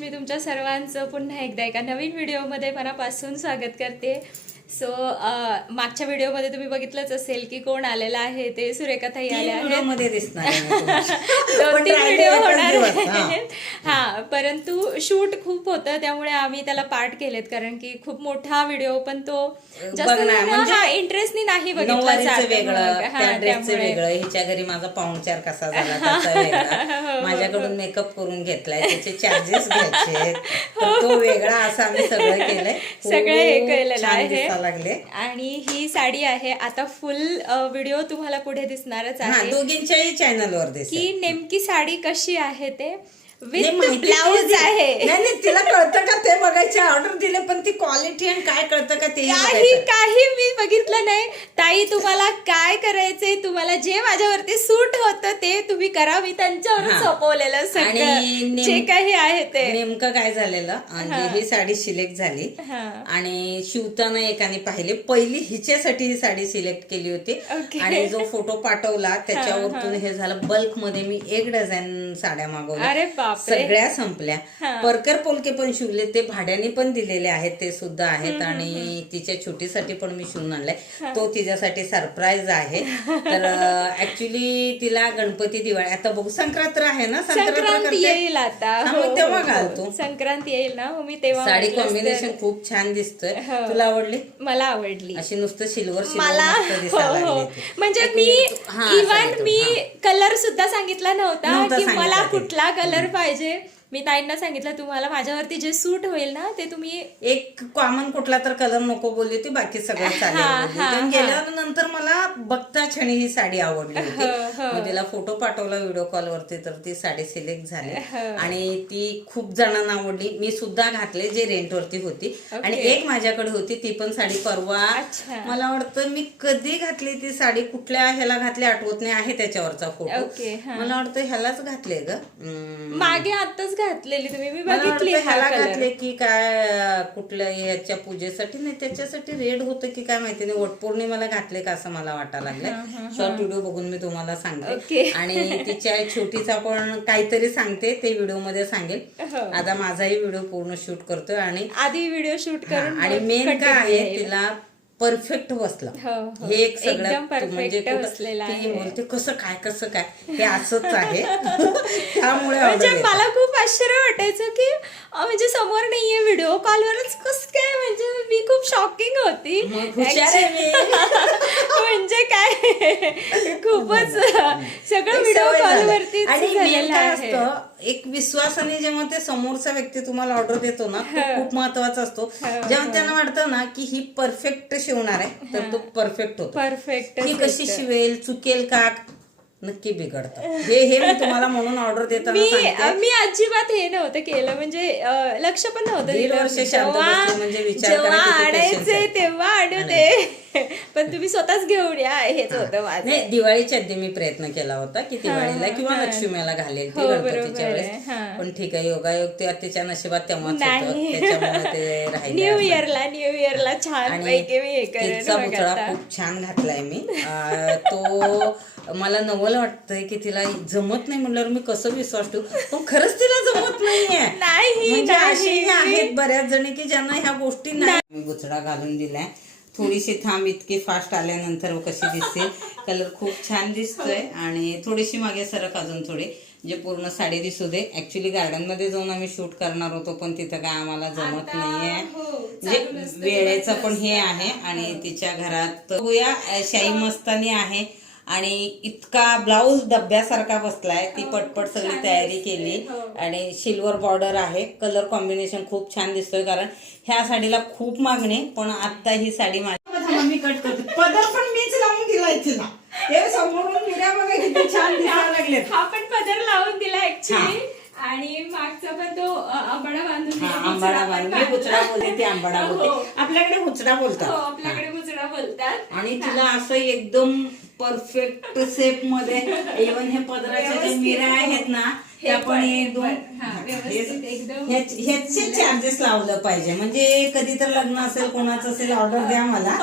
मी तुमच्या सर्वांचं पुन्हा एकदा एका नवीन व्हिडिओमध्ये मनापासून स्वागत करते. सो मागच्या व्हिडिओमध्ये तुम्ही बघितलंच असेल की कोण आलेला आहे ते सुरेखाताई आहेत. एकच होणार हा. हा परंतु शूट खूप होतं त्यामुळे आम्ही त्याला पार्ट केलेत कारण की खूप मोठा व्हिडिओ पण तो बघणार, म्हणजे इंटरेस्टनी नाही बघितला वेगळं. हा, हिच्या घरी माझा पाहुणचार कसा झाला त्याचा वेगळा. माझ्याकडून मेकअप करून घेतलाय त्याचे चार्जेस घ्यायचे तो वेगळा असं आम्ही सगळं केलंय. सगळं हे केलेलं आहे. दिसायला लागले. आणि ही साडी आहे आता फुल व्हिडिओ तुम्हाला पुढे दिसणारच हा आहे. दोघींच्याही चॅनलवर की नेमकी साडी कशी आहे ते. किती- आहे. नाही नाही, तिला कळतं का ते बघायचे? ऑर्डर दिले पण ती क्वालिटी आणि काय कळतं का ते काही काही मी बघितलं नाही. ताई तुम्हाला काय करायचंय? तुम्हाला जे माझ्यावरती सूट होतं ते तुम्ही करा. मी त्यांच्यावर. सोपवलेलं आणि सगळं. जे काही आहे ते. नेमकं काय झालेलं? म्हणजे ही. साडी सिलेक्ट झाली. आणि शिवताना एकाने पाहिले. पहिली हिच्यासाठी ही साडी सिलेक्ट केली होती. आणि जो फोटो पाठवला त्याच्यावरतून हे झालं. बल्कमध्ये मी एक डझन साड्या मागवल्या. सगळ्या संपल्या. परकर पोलके पण शिवले ते भाड्याने पण दिलेले आहेत ते सुद्धा आहेत आणि तिच्या छोटीसाठी पण मी शिवून आणलाय तो तिच्यासाठी सरप्राईज आहे तर ऍक्च्युली तिला गणपती दिवाळी आता बघू संक्रांत आहे ना संक्रांत करते. येईल आता हा, हो, तेव्हा हो, घाल हो. तू. संक्रांत येईल ना मी तेव्हा साडी कॉम्बिनेशन खूप छान दिसतोय. तुला आवडली मला आवडली अशी नुसतं सिल्वर मला. म्हणजे मी सांगितलं, मी. कलर सुद्धा सांगितला नव्हता की मला. कुठला कलर पाहिजे. मी ताईंना सांगितलं तुम्हाला माझ्यावरती जे सूट होईल ना ते तुम्ही एक कॉमन कुठला तर कलर नको बोलली होती बाकी सगळं चालेल हा, बोलली हा, होती. आणि हा. गेल्यावर नंतर मला बघता क्षणी ही साडी आवडली होती हो, हो. तिला फोटो पाठवला व्हिडिओ कॉल वरती तर ती साडी सिलेक्ट झाली हो. आणि ती खूप जणांना आवडली मी सुद्धा घातले जे रेंट वरती होती. आणि एक माझ्याकडे होती ती पण साडी परवा. मला वाटतं मी कधी घातली ती साडी कुठल्या ह्याला घातली आठवत नाही आहे त्याच्यावरचा फोटो. मला वाटतं ह्यालाच घातले ग. मागे आताच घातलेली तुम्ही. मी मला बघितली वाटतं हा ह्याला कलर घातले की काय कुठल्या याच्या पूजेसाठी? नाही त्याच्यासाठी रेड होतं की काय माहिती नाही. वटपौर्णिमेला घातले का असं मला वाटायला लागलं शॉर्ट व्हिडिओ बघून मी तुम्हाला ओके. सांगते आणि तिच्या छोटीचा पण काहीतरी सांगते. ते व्हिडिओमध्ये सांगेल. हो. आता माझाही व्हिडिओ पूर्ण शूट करतोय आणि आधी व्हिडिओ शूट हा, करून आणि मेन काय आहे. तिला परफेक्ट बसलं हो, हो. हे एक सगळ्यात म्हणजे. बोलते कसं काय कसं काय हे असंच आहे त्यामुळे म्हणजे. मला खूप आश्चर्य वाटायचं की म्हणजे समोर नाहीये व्हिडिओ कॉलवरच कस काय म्हणजे मी खूप शॉकिंग होती. म्हणजे काय खूपच सगळं व्हिडिओ. कॉलवरती झालेलं असतं एक विश्वासाने जेव्हा ते समोरचा व्यक्ती तुम्हाला ऑर्डर देतो ना तो खूप महत्त्वाचा असतो. जेव्हा त्यांना वाटतं ना की ही परफेक्ट शिवणार आहे तर तो परफेक्ट होतो. परफेक्ट ही कशी शिवेल चुकेल का? नक्की बिघडतं हे हे मी तुम्हाला म्हणून ऑर्डर देताना मी सांगते मी अजिबात हे नव्हतं केलं म्हणजे अं, लक्ष पण नव्हतं दीड दिलं. वर्ष शांत जेव्हा बसली म्हणजे विचार करा जेव्हा किती patience आणायचे आहे. तेव्हा आणू दे पण तुम्ही स्वतःच घेऊन या हेच होतं माझं नाही दिवाळीच्या आधी मी प्रयत्न केला होता की दिवाळीला किंवा लक्ष्मीला घालेल ती हो, बरोबर गणपतीच्या आहे. वेळेस हा. पण ठीक आहे योगायोग ते तिच्या नशिबात तेव्हाच होतं नाही. त्याच्यामुळे ते राहिले न्यू. इयरला न्यू इयरला छान आणि पैकी मी हे करेन तिचा बघ पुतळा आता. खूप छान घातलाय मी अं, तो मला नवल वाटतंय की तिला जमत नाही म्हणल्यावर मी कसं विश्वास ठेवू? पण खरंच तिला जमत नाहीये. नाही, म्हणजे आहेत बऱ्याच जणी की ज्यांना ह्या गोष्टी नाही. मी गुचडा घालून दिलाय. थोडीशी थांब इतकी फास्ट आल्यानंतर कशी दिसते. कलर खूप छान दिसतोय आणि थोडीशी मागे सरक अजून थोडी. जे पूर्ण साडी दिसू दे. ऍक्च्युली गार्डनमध्ये जाऊन आम्ही शूट करणार होतो पण तिथं काय आम्हाला जमत नाहीये. हो, म्हणजे वेळेचं पण हे आहे आणि तिच्या घरात होया शाही मस्तानी आहे. आणि इतका ब्लाऊज डब्यासारखा बसलाय ती पटपट सगळी तयारी केली. आणि सिल्वर बॉर्डर आहे. कलर कॉम्बिनेशन खूप छान दिसतोय कारण ह्या साडीला खूप मागणी पण आता ही साडी माझी मी कट करते. पदर पण मीच लावून दिलाय तिला. हे समोरून मिऱ्या बघा किती छान दिसायला लागले हा पण पदर लावून दिला ऍक्च्युली आणि मागचा पण तो आंबाडा बांधून हा आंबाडा बांधून बांधला. बोलते ती आंबाडा हो. बोलते. आपल्याकडे हुचडा हो बोलतात आपल्याकडे मुचडा बोलतात. आणि तिला असं एकदम परफेक्ट शेपमध्ये. इव्हन हे पदराच्या मिऱ्या आहेत ना त्या पण हा. ह्याच- चार्जेस लावलं पाहिजे. म्हणजे कधी तर लग्न असेल कोणाचं असेल ऑर्डर द्या मला.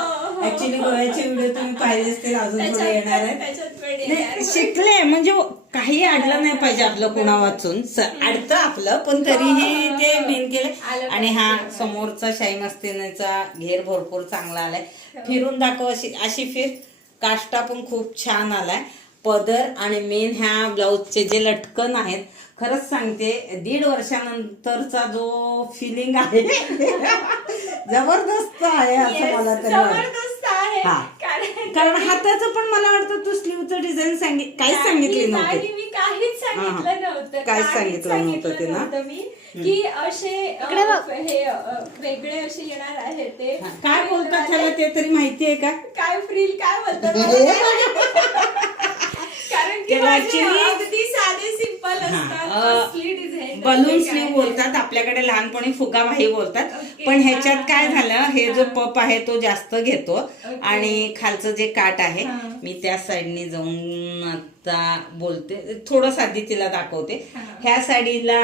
ऍक्च्युली गोव्याचे व्हिडिओ तुम्ही पाहिले असतील अजून थोडे येणार. नाही, शिकले. म्हणजे काही अडलं नाही पाहिजे आपलं कुणा वाचून अडतं आपलं पण तरीही ते मेन केलं. आणि हा समोरचा शाही मस्तीनेचा घेर भरपूर चांगला आलाय. फिरून दाखव अशी अशी फिर. काष्टा पण खूप छान आलाय. पदर आणि मेन ह्या ब्लाऊजचे जे लटकन आहेत खरंच सांगते दीड वर्षानंतरचा जो फिलिंग आहे जबरदस्त आहे असं मला तरी जबरदस्त आहे. हा. कारण हाताचं पण मला वाटतं तू स्लीवचं डिझाईन सांगित काहीच सांगितली नाही, नव्हती मी काहीच हा. सांगितलं नव्हतं. काहीच सांगितलं नव्हतं ते ना? नव्हतं मी. की असे अ, हे अ, वेगळे असे येणार आहे ते. काय बोलतात त्याला ते तरी माहितीये का? काय फ्रील काय बोलतात? मला त्याला माझे actually- अगदी साधे सिंपल असतात. अ, कसली डिझाईन बलून स्लीव बोलतात आपल्याकडे लहानपणी फुगाबाई बोलतात. ओके. पण ह्याच्यात काय झालं हे जो पप आहे तो जास्त घेतो. आणि खालचं जे काट आहे हा. मी त्या साईडने जाऊन आता बोलते. थोडं आधी तिला दाखवते. ह्या साडीला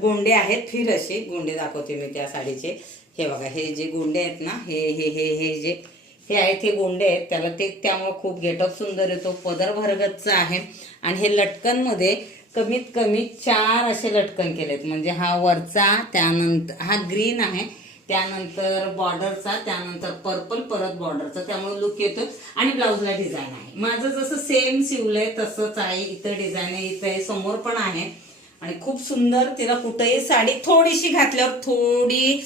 गोंडे आहेत फिर असे. गोंडे दाखवते मी त्या साडीचे. हे बघा हे जे गोंडे आहेत ना हे हे हे हे जे हे आहेत हे गोंडे आहेत. त्याला ते त्यामुळे खूप गेटअप सुंदर येतो पदर भरगतचा आहे. आणि हे लटकनमध्ये कमीत कमी चार असे लटकन केलेत. म्हणजे हा वरचा त्यानंतर हा ग्रीन आहे. त्यानंतर बॉर्डरचा त्यानंतर पर्पल परत बॉर्डरचा. त्यामुळे लुक येतो आणि ब्लाऊजला डिझाईन आहे. माझं जसं सेम शिवलंय तसंच आहे. इथं डिझाईन आहे इथं हे समोर पण आहे. आणि खूप सुंदर तिला कुठेही साडी थोडीशी घातल्यावर थोडी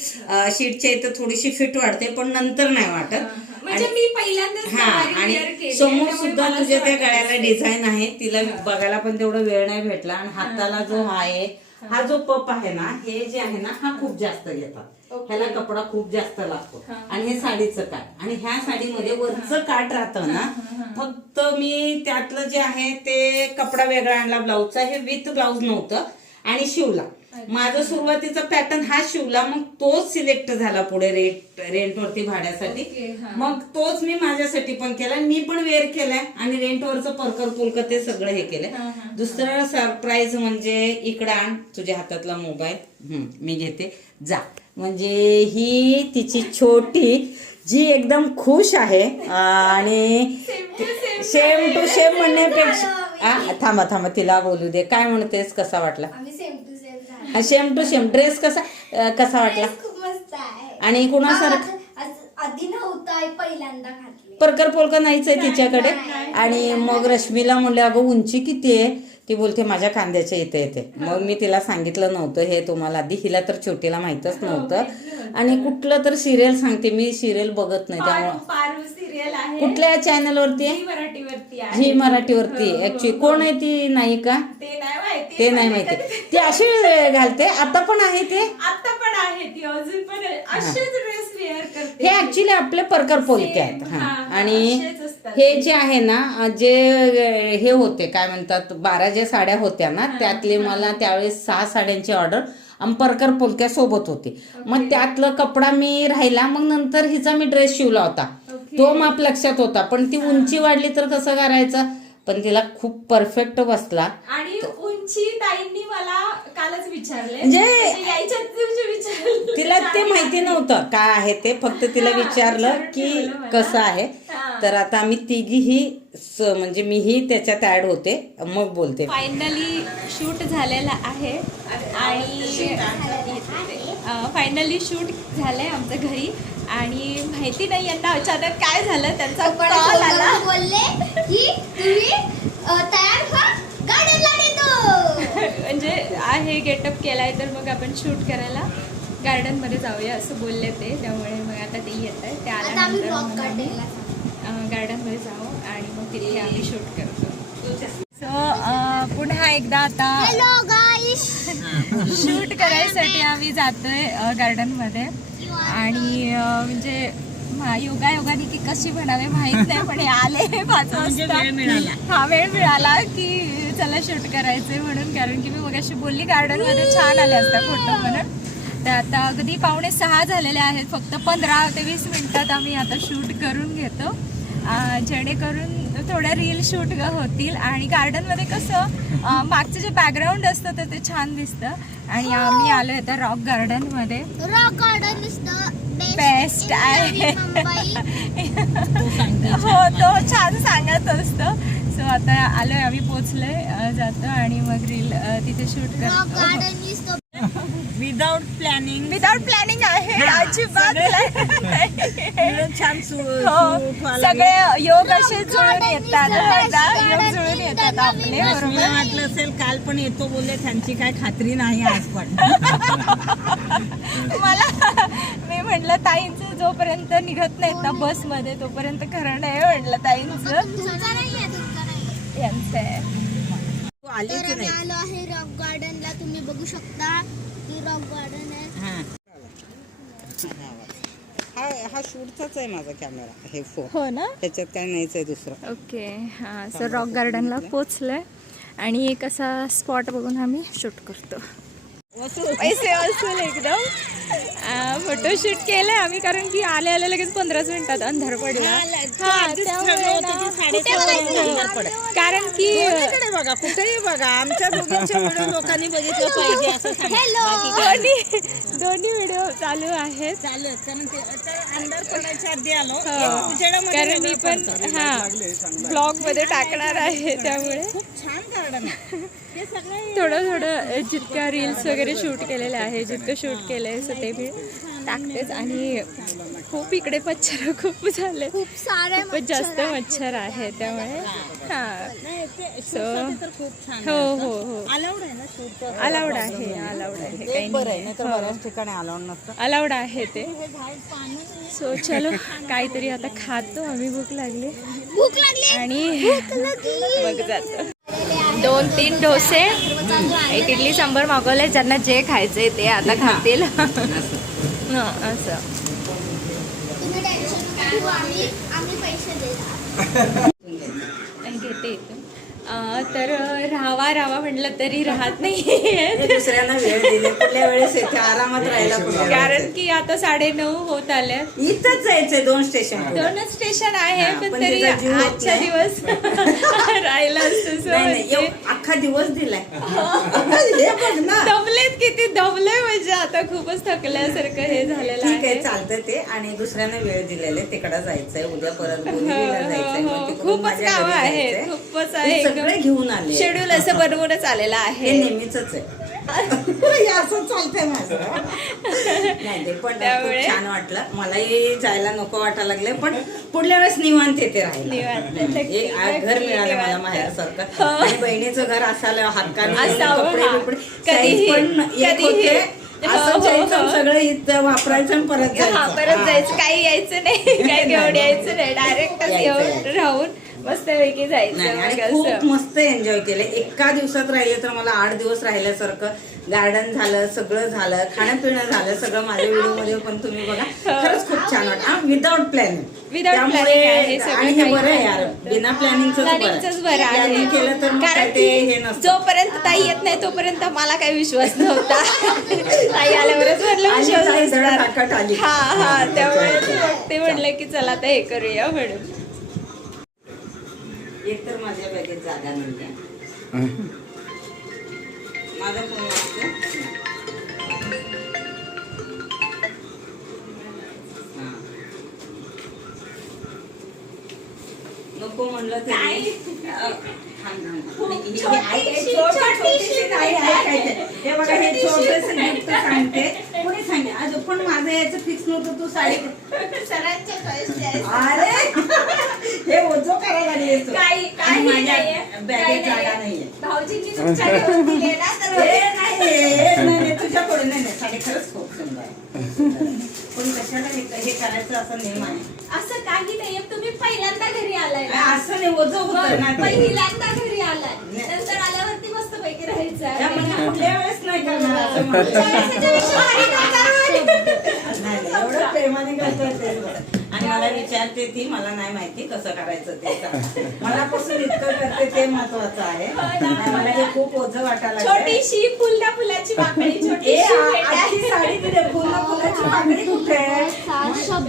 शीटच्या इथं थोडीशी फिट वाढते पण नंतर नाही वाटत. म्हणजे मी पहिल्यांदाच हा आणि समोर सुद्धा तुझ्या त्या गळ्याला. डिझाईन आहे तिला बघायला पण तेवढा वेळ नाही भेटला. आणि हाताला जो आहे हा. जो पप आहे ना हे जे आहे ना हा खूप जास्त घेतात. ओके. ह्याला कपडा खूप जास्त लागतो. आणि हे साडीचं काठ आणि ह्या साडीमध्ये वरचं काठ राहतं ना फक्त मी त्यातलं जे आहे ते कपडा वेगळा आणला ब्लाऊजचा. हे विथ ब्लाऊज नव्हतं. आणि शिवला. माझं सुरुवातीचा पॅटर्न हा शिवला मग तोच सिलेक्ट झाला पुढे रेट रेंटवरती भाड्यासाठी. मग तोच मी माझ्यासाठी पण केला मी पण वेअर केलाय आणि रेंटवरचं परकर पुलक ते सगळं हे केलंय. दुसरं सरप्राईज म्हणजे इकडं आण तुझ्या हातातला मोबाईल मी घेते. जा. म्हणजे ही तिची छोटी जी एकदम खुश आहे आणि सेम टू सेम म्हणण्यापेक्षा थांबा थांबा तिला बोलू दे. काय म्हणतेस? कसा वाटला? आम्ही सेम टू सेम ड्रेस कसा अ, कसा वाटला? खूप मस्त आहे. आणि कुणासारखं? हा, आज- आधी नव्हता पहिल्यांदा घातले. परकर पोलका नाहीच आहे तिच्याकडे. आणि मग रश्मीला म्हणले अगं उंची किती आहे? ती बोलते माझ्या कांद्याच्या इथे येते. मग मी तिला सांगितलं नव्हतं हे तुम्हाला आधी हिला तर छोटीला माहीतच नव्हतं. आणि कुठलं तर सिरियल सांगते मी सिरियल बघत नाही त्यामुळं कुठल्या चॅनलवरती आहे? झी मराठीवरती आहे. झी मराठीवरती ऍक्च्युली कोण आहे ती नायिका ते नाही माहिती ते नाही माहिती. ती अशी घालते? आता पण आहे ते? आता पण आहे ती अजून पण हे. ऍक्च्युली आपले परकर पोलके आहेत. हा हा, हा, आणि. हे जे आहे ना जे हे होते काय म्हणतात बारा ज्या साड्या होत्या ना त्यातले मला त्यावेळेस सहा साड्यांची ऑर्डर आणि परकर पोलक्या सोबत होती. मग त्यातलं कपडा मी राहिला मग नंतर हिचा मी ड्रेस शिवला होता. तो माप लक्षात होता पण ती उंची वाढली तर कसं करायचं? पण तिला खूप परफेक्ट बसला. आणि उंची ताईंनी मला कालच विचारले. म्हणजे- म्हणजे यायच्या दिवशी विचारले. तिला ते माहिती नव्हतं काय आहे ते फक्त तिला हा, विचारलं विचारून की ठेवलं मला. कसं आहे. हा. तर आता आम्ही तिघीही स- म्हणजे मीही त्याच्यात ऍड होते मग बोलते. फायनली शूट झालेला आहे. आणि फायनली शूट झालंय आमच्या घरी. आणि माहिती नाही यांना अचानक काय झालं त्यांचा कॉल आला. बोलले की तुम्ही अ, तयार व्हा. गार्डनला आहे गेटअप केलाय तर मग आपण शूट करायला गार्डनमध्ये जाऊया असं बोलले ते. त्यामुळे मग आता ते येत आहे. ते आता आम्ही आल्यानंतर ब्लॉग मग आम्ही, काढायला अं, गार्डनमध्ये जाऊ आणि मग तिथे आम्ही शूट करतो. सो पुन्हा एकदा आता शूट करायसाठी आम्ही जातोय गार्डनमध्ये आणि म्हणजे मा- योगा योगाने की कशी म्हणावे माहीत नाही पण हे आले पाच वाजता. हा वेळ मिळाला की चला शूट करायचंय म्हणून कारण की मी मगाशी बोलली गार्डनमध्ये छान आले असता फोटो म्हणून. तर आता अगदी पावणे सहा झालेले आहेत फक्त पंधरा ते वीस मिनिटात आम्ही आता शूट करून घेतो. जेणेकरून थोड्या रील शूट होतील. आणि गार्डनमध्ये कसं मागचं जे बॅकग्राऊंड असतं तर ते छान दिसतं. आणि आम्ही आलो आता रॉक गार्डनमध्ये रॉक गार्डन Best आहे. हो तो छान सांगत असतो. सो आता आलोय आम्ही पोचलोय जातो आणि मग रील तिथे शूट करतो. Garden is the without planning without planning आहे. अजिबात नाही. छान हो. सगळे योग असे जुळून येतात. आता योग जुळून येतात आपले मला बरोबर. वाटलं असेल काल पण येतो बोलले त्यांची काय खात्री नाही आज पण. मला मी म्हटलं ताईंचं जोपर्यंत निघत नाहीत ना बसमध्ये तोपर्यंत खरं नाही म्हटलं ताईंचं तुमचा नाहीये तुमचा नाहीये यांचं आहे. तर आम्ही आलो आहे रॉक गार्डनला. तुम्ही बघू शकता की रॉक गार्डन आहे. हा. हा हा शूटचाच आहे माझा कॅमेरा. हे फोन हो ना? त्याच्यात काय नाहीच आहे दुसरं. ओके. हां सर रॉक गार्डनला पोचलोय. आणि एक असा स्पॉट बघून आम्ही शूट करतो. पैसे वसूल एकदम. फोटोशूट केलंय आम्ही कारण की आले आले लगेच पंधराच मिनिटात अंधार पडला. हा त्यामुळे ना- कारण की कोणीकडे बघा? कुठेही बघा. आमच्या दोघांच्या व्हिडिओ लोकांनी बघितलं पाहिजे असं सांगा. बाकी काय नाही. दोन्ही दोन्ही व्हिडिओ चालू आहेत. चालू. कारण ते आता अंधार पडायच्या आधी आलो? हो. उजेडामध्ये कारण मी पण हा. ब्लॉगमध्ये टाकणार आहे त्यामुळे. खूप छान गार्डन आहे. सगळे थोडं थोडं जितक्या रील्स वगैरे शूट केलेले आहे जितकं शूट केलंय सो ते मी टाकतेच आणि खूप इकडे मच्छर खूप झाले. खूप सारे खूपच जास्त मच्छर आहे त्यामुळे. हा. खूप छान हो हो हो. अलाउड आहे अलाउड आहे अलाउड आहे. काही नाही. ठिकाणी अलाउड नसतं. अलाउड आहे ते. हे सो चलो काहीतरी आता खातो. आम्ही भूक लागली. भूक लागली? आणि बघ जातो दोन तीन डोसे. एक इडली सांबर मागवले ज्यांना जे खायचंय ते आता खातील. हं, असं. टेन्शन नका घेऊ आम्ही आम्ही पैसे देणार आणि घेते इथून अं, तर राहावा राहावा म्हटलं तरी राहत नाही. हे दुसऱ्यांना वेळ दिले कुठल्या वेळेस येते? आरामात राहायला कारण की आता साडे नऊ होत आले. वेळेस. इथंच जायचंय दोन स्टेशन दोनच स्टेशन आहे हा, पण तरी नाही. दिवस राहिला असतं अख्खा दिवस दिलाय. हे बघ ना. दमलेत किती दमले म्हणजे आता खूपच थकल्यासारखं हे झालेलं ठीक आहे आहे. चालतं ते. आणि दुसऱ्याने वेळ दिलेले तिकडे जायचंय. उद्या परत जायचंय हो, मग हो, तिकडून खूपच आहेत, जायचंय. खूपच हे आहे सगळे. घेऊन आले शेड्यूल असं बनवूनच आलेलं हे आहे नेहमीच आहे हे असं चालतंय माझं नाही ते पण त्यामुळे- खूप छान वाटलं मलाही जायला नको वाटायला लागले पण पुढल्या वेळेस निवांत येते राहील निवांत. हे आ- घर मिळालं मला. माहेरसारखं आणि बहिणीचं घर असायला हक्काने असावं, कपडे हा. बिपडे कधीही- size पण एक कधीही. होते हो, असं हो, जायचं हो. आणि सगळं इथं वापरायचं आणि परत हा जायचं परत हा. जायचं काही यायचं नाही काही घेऊन यायचं नाही डायरेक्टच यायचं, येऊन यायचं. राहून मस्तपैकी जायचं नाही आणि मग खूप. मस्त एन्जॉय केले. एका दिवसात राहिले तर मला आठ दिवस राहिल्यासारखं. गार्डन झालं सगळं झालं खाणं पिणं झालं सगळं माझ्या व्हिडिओमध्ये पण तुम्ही बघा. खरंच खूप छान वाटतं विदाउट प्लॅनिंग हे बरं. यार. बिना प्लॅनिंगच बरं आहे. Planning केलं तर कारण ते हे नसतं. जोपर्यंत ताई येत नाही तोपर्यंत मला काही विश्वास नव्हता. ताई आल्यावरच म्हटलं विश्वास. हा हा त्यामुळे ते म्हणलं की चला आता हे करूया म्हणून. एक तर माझ्या बॅगेत जागा माझा फोन. नको म्हणलं तरी. हे- बघा हे छोटस गिफ्ट सांगते. कोणी सांगे अजून पण माझं याचं फिक्स नव्हतं तू साडी सरांच्या. अरे! हे ओझो करायला लागले तू. काही काही. बॅगेत जागा नाहीये. भाऊजींनी तुमच्या दिले ना तर हे नाही हे नाही, नाही, तुझ्या पुढे नाही नाही साडी खरंच खूप सुंदर आहे पण कशाला हे हे करायचं असं नेम आहे असं काही नाहीये तुम्ही पहिल्यांदा घरी आलाय. असं नाही ओझं होतं ना. पहिल्यांदा घरी आलाय नंतर आल्यावरती मस्त पैकी राहायचं पुढल्या वेळेस नाही करणार असं एवढं प्रेमाने करतोय ते बरं. आणि मला विचारते ती मला नाही माहिती कसं करायचं ते सांग. मनापासून इतकं करते ते महत्वाचं आहे नाही, मला हे खूप ओझं वाटायला लागलंय. छोटीशी फुलाची पाकळी ए, छोटीशी आ- भेट आहे. आजची साडी दिली फुलं फुलाची पाकळी कुठे आहे? सात शब्द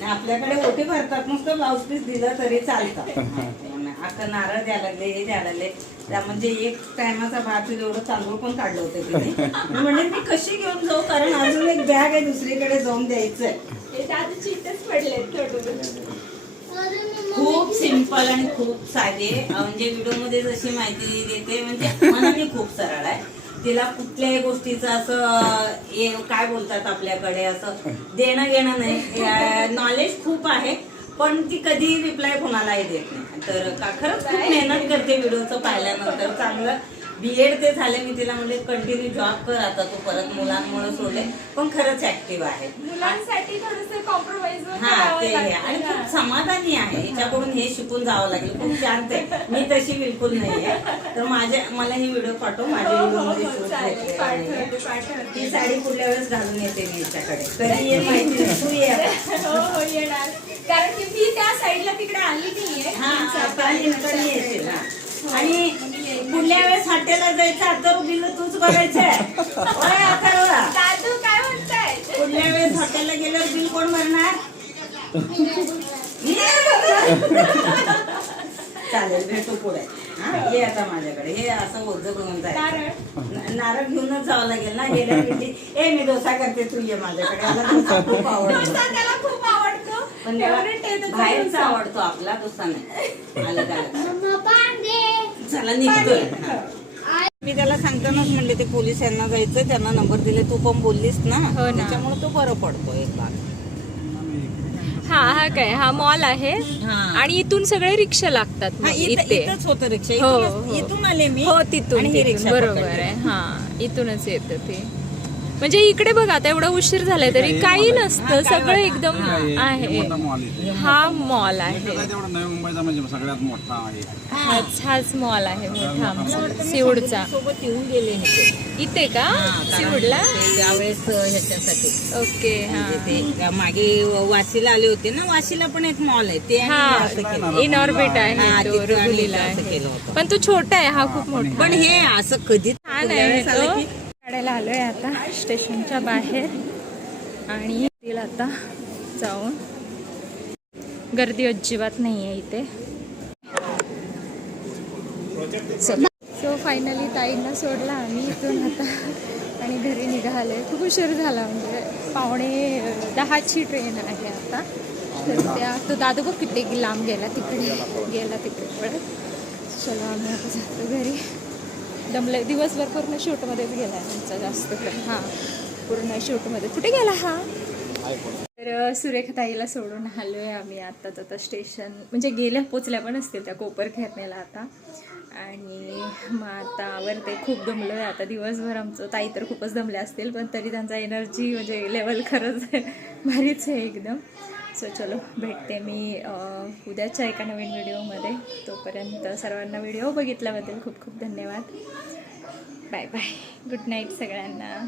नाही, आपल्याकडे ओटी भरतात नुसतं ब्लाऊज पीस दिलं तरी चालतं आता नारळ द्यायला लागले हे द्यायला लागले त्या म्हणजे एक टायमाचा भात एवढं तांदूळ पण काढलं होतं तिने मी म्हणजे मी कशी घेऊन जाऊ कारण अजून एक बॅग आहे दुसरीकडे जाऊन द्यायचंय पडले खूप सिंपल आणि खूप साधे. म्हणजे व्हिडिओमध्ये जशी माहिती देते म्हणजे मनाने खूप सरळ आहे. तिला कुठल्याही गोष्टीचं असं काय बोलतात आपल्याकडे असं देणं घेणं नाही. नॉलेज खूप आहे पण ती कधी रिप्लाय कोणालाही देत नाही. तर का खरंच खूप मेहनत करते व्हिडिओचं पाहिल्यानंतर. चांगलं बीएड ते झाले मी तिला म्हणजे कंटिन्यू जॉब कर आता तू परत मुलांमुळे सोडले. पण खरंच ऍक्टिव्ह आहे. मुलांसाठी थोडस कॉम्प्रोमाइज हा ते आहे. आणि खूप समाधानी आहे. हिच्याकडून हे शिकून जावं लागेल. खूप शांत आहे मी तशी बिलकुल नाही आहे तर माझ्या मला ही व्हिडिओ पाठव. माझ्या व्हिडिओमध्ये शूट घेतलेला आहे. ही साडी पुढल्या वेळेस घालून येते मी हिच्याकडे. कधी ये माहिती. तू ये. हो हो कारण की मी त्या साईडला तिकडे आली नाहीये. हा आता येशील, हा. आणि पुढल्या वेळेस हॉटेलला जायचं आता बिल तूच अथर्व? दादू काय म्हणताय? पुढल्या वेळेस हॉटेलला गेल्यावर बिल कोण भरणार? चालेल भेटू पुढे. हा, आता माझ्याकडे. हे असं ओझं घेऊन जायचं. नारळ. घेऊनच जावं लागेल ना गेल्या वेळी. ए मी डोसा करते तू ये माझ्याकडे. मला डोसा खूप आवडतो. पण बाहेरचा. आवडतो आपला डोसा नाही. आलं मी त्याला सांगतानाच म्हणले ते पोलीस यांना जायचं त्यांना नंबर दिले. तू पण बोललीस ना हो ना. त्याच्यामुळे तो बरं पडतो एक भाग हा हा काय हा मॉल आहे. हा. आणि इथून सगळे रिक्षा लागतात हा, मग इथं- इथे. इथंच होतं रिक्षा. हो, इथूनच- हो. इथून आले मी हो तिथून आणि ही तिथून, रिक्षा बरोबर पकडली. आहे. हा इथूनच येतं ते. म्हणजे इकडे बघा आता एवढा उशीर झालाय तरी काही नसतं सगळं एकदम आहे. हा मॉल आहे. तेवढा मुंबईचा म्हणजे सगळ्यात मोठा आहे. हाच हाच मॉल आहे मोठा आमचा. सिवडचा. सोबत येऊन गेले होते इथे का? सिवडला? त्यावेळेस ह्याच्यासाठी. ओके हा. म्हणजे ते मागे वाशीला आले होते ना? वाशीला पण एक मॉल आहे. ते आणि असं केलं. हा इन ऑर्बिट हा, आहे तो तिथं आणि रघुलीला असं आहे. केलं होतं. पण तो छोटा आहे हा खूप मोठा पण हे असं कधीच छान आहे तो. काढायला आलोय आता स्टेशनच्या बाहेर. आणि तिला आता जाऊन. गर्दी अजिबात नाही आहे इथे. सो फायनली ताईंना सोडला आम्ही इथून आता. आणि घरी निघाले खूप उशीर झाला म्हणजे पावणे दहाची ट्रेन आहे आता. तर त्या तो दादू बघ किती लांब गेला तिकडे गेला तिकडे. पडत चलो आम्ही आता जातो घरी. दमले दिवसभर पूर्ण शूटमध्येच गेला आमचा जास्त. तर हां पूर्ण शूटमध्ये. कुठे गेला हा? तर सुरेखाताईला सोडून आलो आहे आम्ही आत्ताच आता स्टेशन. म्हणजे गेल्या पोचल्या पण असतील त्या कोपर खेळण्याला आता. आणि मग आता आवरते खूप दमलो आहे आता दिवसभर आमचं ताई तर खूपच दमले असतील पण तरी त्यांचा एनर्जी म्हणजे लेवल खरंच भारीच आहे एकदम. सो चलो भेटते मी उद्याच्या एका नवीन व्हिडिओमध्ये. तोपर्यंत सर्वांना व्हिडिओ बघितल्याबद्दल खूप खूप धन्यवाद. Bye bye. गुड नाईट सगळ्यांना.